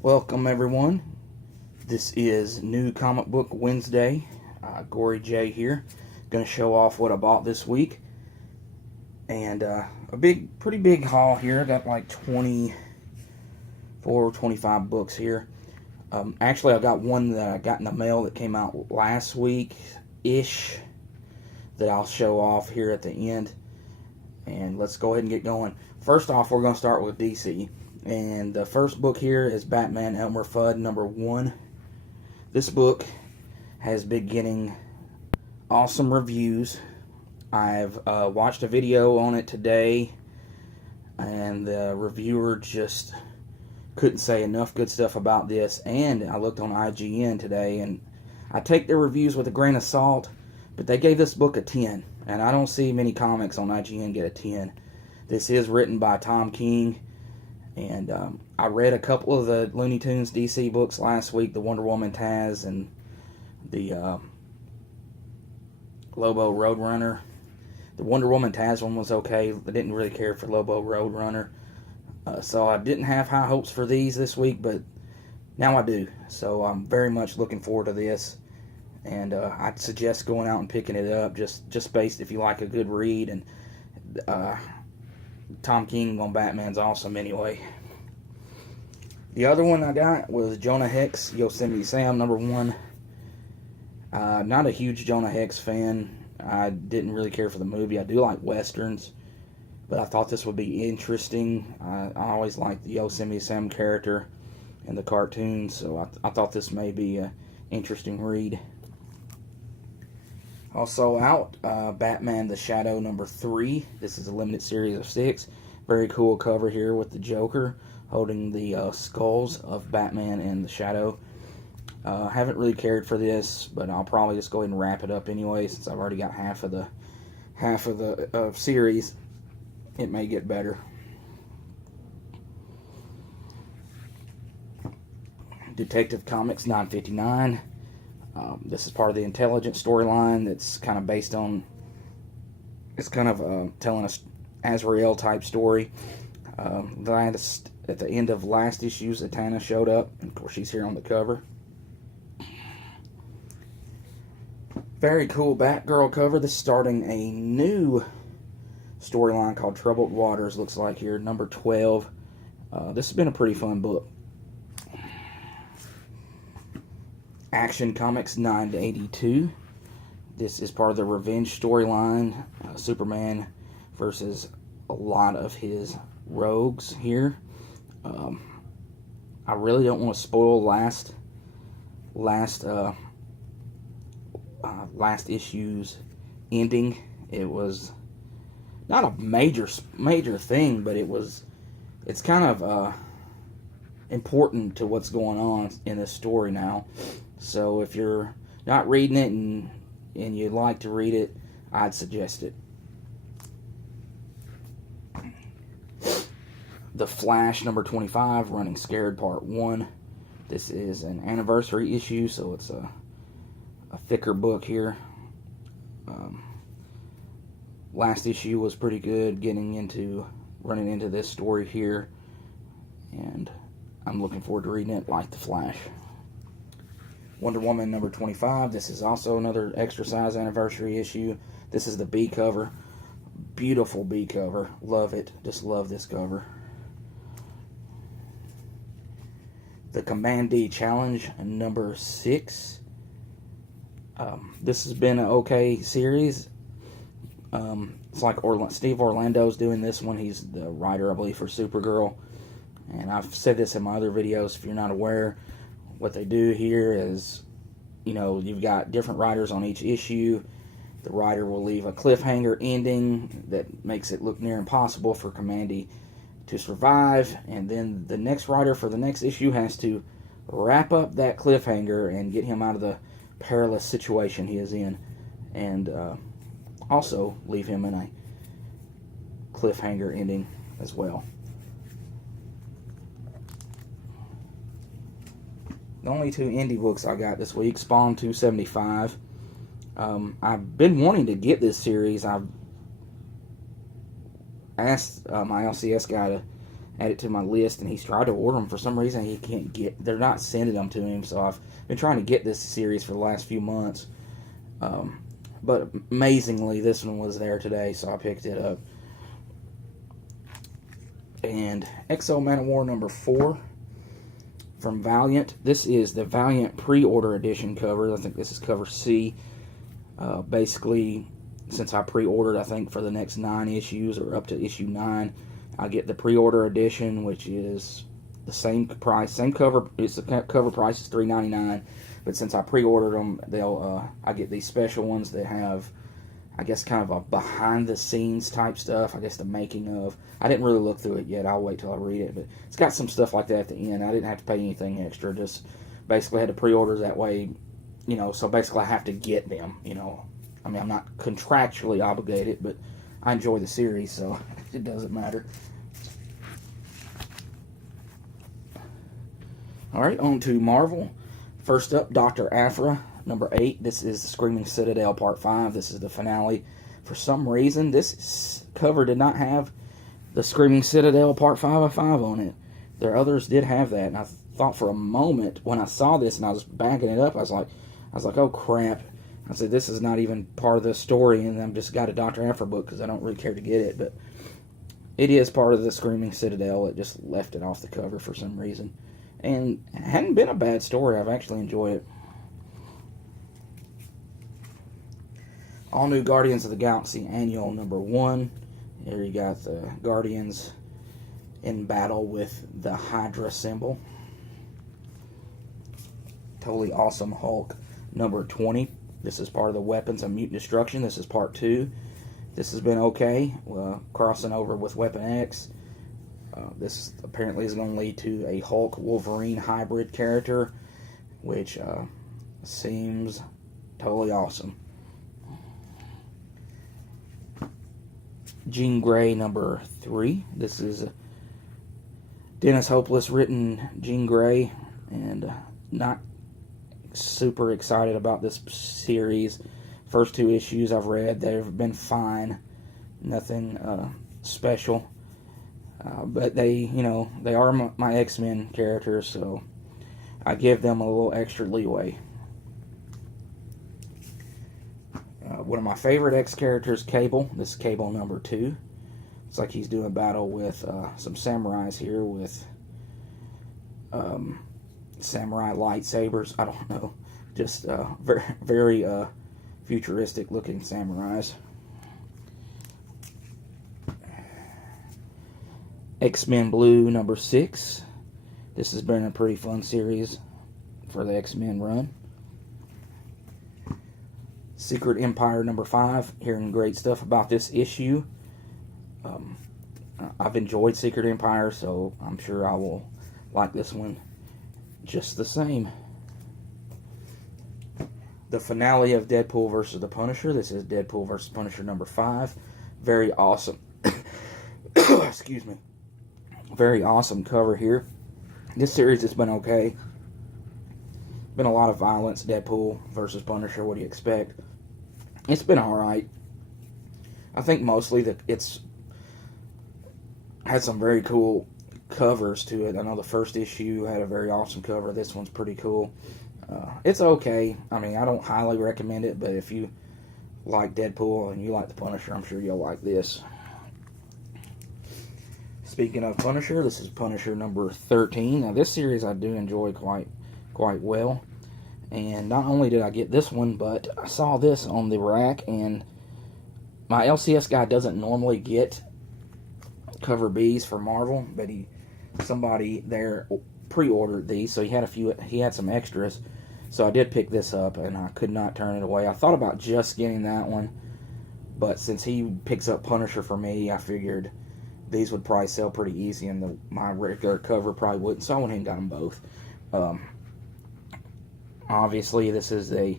Welcome everyone. This is New Comic Book Wednesday. Gory J here. Going to show off what I bought this week. And a pretty big haul here. I got like 24, 25 books here. Actually, I got one that I got in the mail that came out last week-ish that I'll show off here at the end. And let's go ahead and get going. First off, we're going to start with DC. And the first book here is Batman Elmer Fudd #1. This book has been getting awesome reviews. I've watched a video on it today, and the reviewer just couldn't say enough good stuff about this. And I looked on IGN today, and I take their reviews with a grain of salt, but they gave this book a 10. And I don't see many comics on IGN get a 10. This is written by Tom King. And I read a couple of the Looney Tunes DC books last week, the Wonder Woman Taz and the Lobo Roadrunner. The Wonder Woman Taz one was okay. I didn't really care for Lobo Roadrunner. So I didn't have high hopes for these this week, but now I do. So I'm very much looking forward to this. And I'd suggest going out and picking it up, just based if you like a good read. And Tom King on Batman's awesome anyway. The other one I got was Jonah Hex Yosemite Sam #1. Not a huge Jonah Hex fan. I didn't really care for the movie. I do like westerns, but I thought this would be interesting. I always liked the Yosemite Sam character in the cartoons, so I thought this may be an interesting read. Also out, Batman the Shadow #3. This is a limited series of 6. Very cool cover here with the Joker holding the skulls of Batman and the Shadow. Haven't really cared for this, but I'll probably just go ahead and wrap it up anyway, since I've already got half of the series. It may get better. Detective Comics 959. This is part of the Intelligence storyline that's kind of based on, it's kind of telling us Azrael type story. At the end of last issue, Zatanna showed up, and of course she's here on the cover. Very cool Batgirl cover. This is starting a new storyline called Troubled Waters, looks like here, #12. This has been a pretty fun book. Action Comics 982. This is part of the Revenge storyline. Superman versus a lot of his rogues here. I really don't want to spoil last issue's ending. It was not a major thing, but it's kind of important to what's going on in this story now. So if you're not reading it and you'd like to read it, I'd suggest it. The Flash #25, Running Scared Part 1. This is an anniversary issue, so it's a thicker book here. Last issue was pretty good, running into this story here, and I'm looking forward to reading it like The Flash. Wonder Woman #25. This is also another extra size anniversary issue. This is the B cover. Beautiful B cover. Love it. Just love this cover. The Command-D Challenge #6. This has been an okay series. It's like Steve Orlando's doing this one. He's the writer, I believe, for Supergirl. And I've said this in my other videos. If you're not aware, what they do here is, you've got different writers on each issue. The writer will leave a cliffhanger ending that makes it look near impossible for Command-D to survive, and then the next writer for the next issue has to wrap up that cliffhanger and get him out of the perilous situation he is in, and also leave him in a cliffhanger ending as well. The only 2 indie books I got this week, Spawn 275. I've been wanting to get this series. I've asked my LCS guy to add it to my list, and he's tried to order them. For some reason, he can't get. They're not sending them to him, so I've been trying to get this series for the last few months. But amazingly, this one was there today, so I picked it up. And Exo Man of War number 4 from Valiant. This is the Valiant pre-order edition cover. I think this is cover C. Basically, since I pre-ordered, I think for the next 9 issues or up to issue 9, I get the pre-order edition, which is the same price, same cover. It's the cover price is $3.99, but since I pre-ordered them, I get these special ones that have, I guess, kind of a behind-the-scenes type stuff. I guess the making of. I didn't really look through it yet. I'll wait till I read it, but it's got some stuff like that at the end. I didn't have to pay anything extra. Just basically had to pre-order that way, so basically I have to get them, I mean, I'm not contractually obligated, but I enjoy the series, so it doesn't matter. Alright, on to Marvel. First up, Dr. Aphra, number 8. This is the Screaming Citadel Part 5. This is the finale. For some reason, this cover did not have the Screaming Citadel Part 5 of 5 on it. Their others did have that, and I thought for a moment, when I saw this and I was backing it up, I was like, oh crap. I said, this is not even part of the story, and I've just got a Dr. Aphra book because I don't really care to get it, but it is part of the Screaming Citadel. It just left it off the cover for some reason. And it hadn't been a bad story. I've actually enjoyed it. All New Guardians of the Galaxy Annual number 1. Here you got the Guardians in battle with the Hydra symbol. Totally Awesome Hulk number 20. This is part of the Weapons of Mutant Destruction. This is part 2. This has been okay. Crossing over with Weapon X. This apparently is going to lead to a Hulk-Wolverine hybrid character, which seems totally awesome. Jean Grey number 3. This is Dennis Hopeless written Jean Grey, and not super excited about this series. First 2 issues I've read, they've been fine. Nothing special. But they are my X-Men characters, so I give them a little extra leeway. One of my favorite X characters, Cable. This is Cable number 2. It's like he's doing battle with some samurais here with samurai lightsabers. I don't know. Just very, very futuristic looking samurais. X-Men Blue number 6. This has been a pretty fun series for the X-Men run. Secret Empire number 5. Hearing great stuff about this issue. I've enjoyed Secret Empire, so I'm sure I will like this one just the same. The finale of Deadpool vs. the Punisher. This is Deadpool vs. Punisher number 5. Very awesome. Excuse me. Very awesome cover here. This series has been okay. Been a lot of violence. Deadpool versus Punisher. What do you expect? It's been alright. I think mostly that it's had some very cool covers to it. I know the first issue had a very awesome cover. This one's pretty cool. It's okay. I mean, I don't highly recommend it, but if you like Deadpool and you like the Punisher, I'm sure you'll like this. Speaking of Punisher, this is Punisher number 13. Now, this series I do enjoy quite well. And not only did I get this one, but I saw this on the rack, and my LCS guy doesn't normally get cover Bs for Marvel, but somebody there pre-ordered these, so he had some extras. So I did pick this up, and I could not turn it away. I thought about just getting that one, but since he picks up Punisher for me, I figured these would probably sell pretty easy, and my regular cover probably wouldn't, so I went ahead and got them both. Obviously, this is a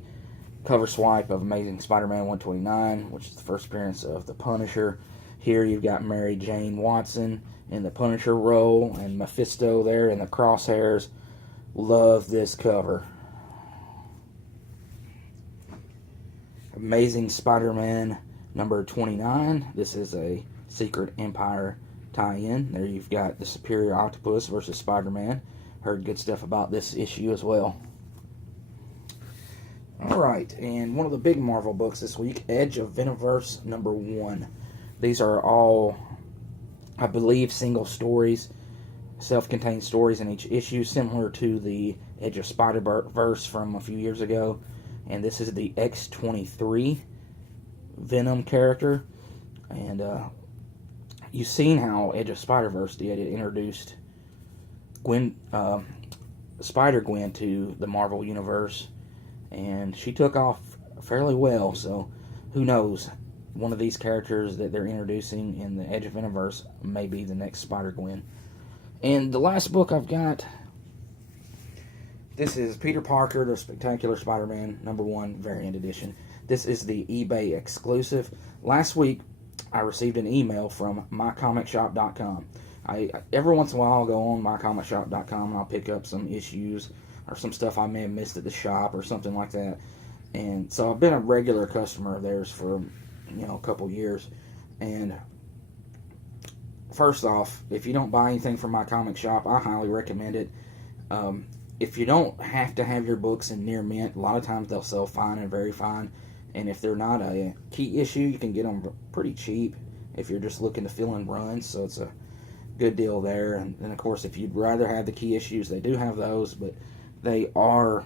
cover swipe of Amazing Spider-Man 129, which is the first appearance of the Punisher. Here you've got Mary Jane Watson in the Punisher role, and Mephisto there in the crosshairs. Love this cover. Amazing Spider-Man number 29. This is a Secret Empire tie-in. There you've got the Superior Octopus versus Spider-Man. Heard good stuff about this issue as well. Alright, and one of the big Marvel books this week, Edge of Venomverse #1. These are all, I believe, single stories, self-contained stories in each issue, similar to the Edge of Spider-Verse from a few years ago. And this is the X-23 Venom character. And you've seen how Edge of Spider-Verse did. It introduced Spider-Gwen to the Marvel Universe, and she took off fairly well. So who knows, one of these characters that they're introducing in the Edge of Venomverse may be the next Spider-Gwen. And the last book I've got, this is Peter Parker, the Spectacular Spider-Man #1 variant edition. This is the eBay exclusive. Last week I received an email from mycomicshop.com. Every once in a while I'll go on mycomicshop.com and I'll pick up some issues or some stuff I may have missed at the shop or something like that. And so I've been a regular customer of theirs for, a couple years. And first off, if you don't buy anything from my comic shop, I highly recommend it. If you don't have to have your books in near mint, a lot of times they'll sell fine and very fine. And if they're not a key issue, you can get them pretty cheap if you're just looking to fill in runs. So it's a good deal there. And of course, if you'd rather have the key issues, they do have those, but they are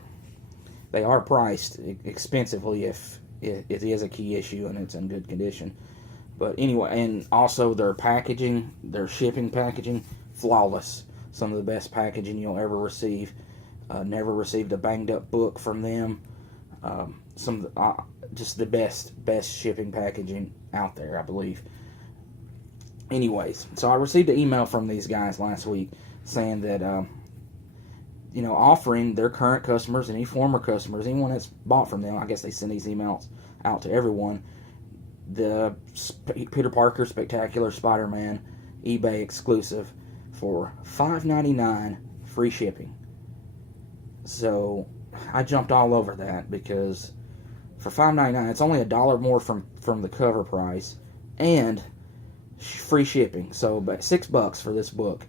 priced expensively if it is a key issue and it's in good condition. But anyway, and also their packaging, their shipping packaging, flawless. Some of the best packaging you'll ever receive. Never received a banged up book from them. Just the best shipping packaging out there, I believe. Anyways, so I received an email from these guys last week saying that offering their current customers, any former customers, anyone that's bought from them, I guess they send these emails out to everyone, the Peter Parker Spectacular Spider-Man eBay exclusive for $5.99 free shipping. So I jumped all over that because for $5.99 it's only $1 more from the cover price and free shipping. So about $6 for this book.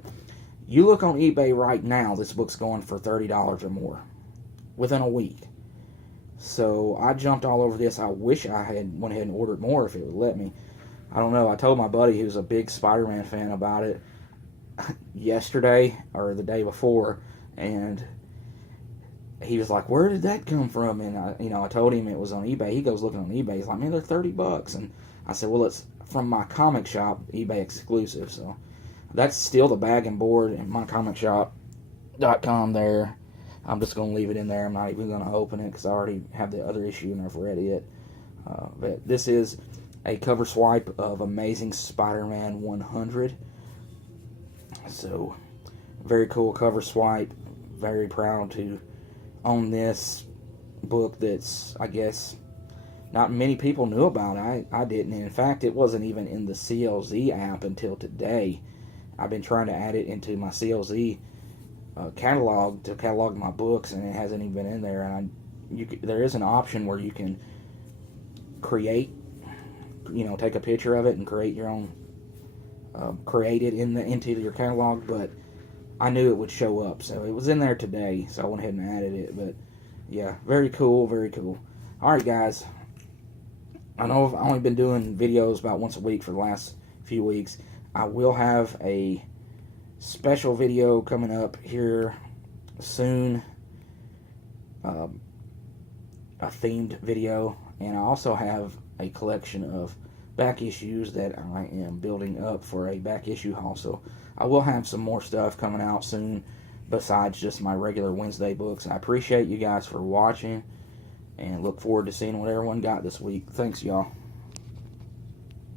You look on eBay right now, this book's going for $30 or more within a week. So I jumped all over this. I wish I had went ahead and ordered more if it would let me. I don't know. I told my buddy who's a big Spider-Man fan about it yesterday or the day before, and he was like, "Where did that come from?" And I told him it was on eBay. He goes looking on eBay. He's like, "Man, they're $30." And I said, "Well, it's from my comic shop, eBay exclusive." So that's still the bag and board in mycomicshop.com there. I'm just going to leave it in there. I'm not even going to open it because I already have the other issue and I've read it. But this is a cover swipe of Amazing Spider-Man 100. So, very cool cover swipe. Very proud to own this book that's, I guess, not many people knew about. I didn't. In fact, it wasn't even in the CLZ app until today. I've been trying to add it into my CLZ catalog to catalog my books, and it hasn't even been in there. And there is an option where you can create, take a picture of it and create your own, create it into your catalog. But I knew it would show up, so it was in there today. So I went ahead and added it. But yeah, very cool, very cool. All right, guys. I know I've only been doing videos about once a week for the last few weeks. I will have a special video coming up here soon, a themed video, and I also have a collection of back issues that I am building up for a back issue haul. So I will have some more stuff coming out soon besides just my regular Wednesday books. I appreciate you guys for watching and look forward to seeing what everyone got this week. Thanks, y'all.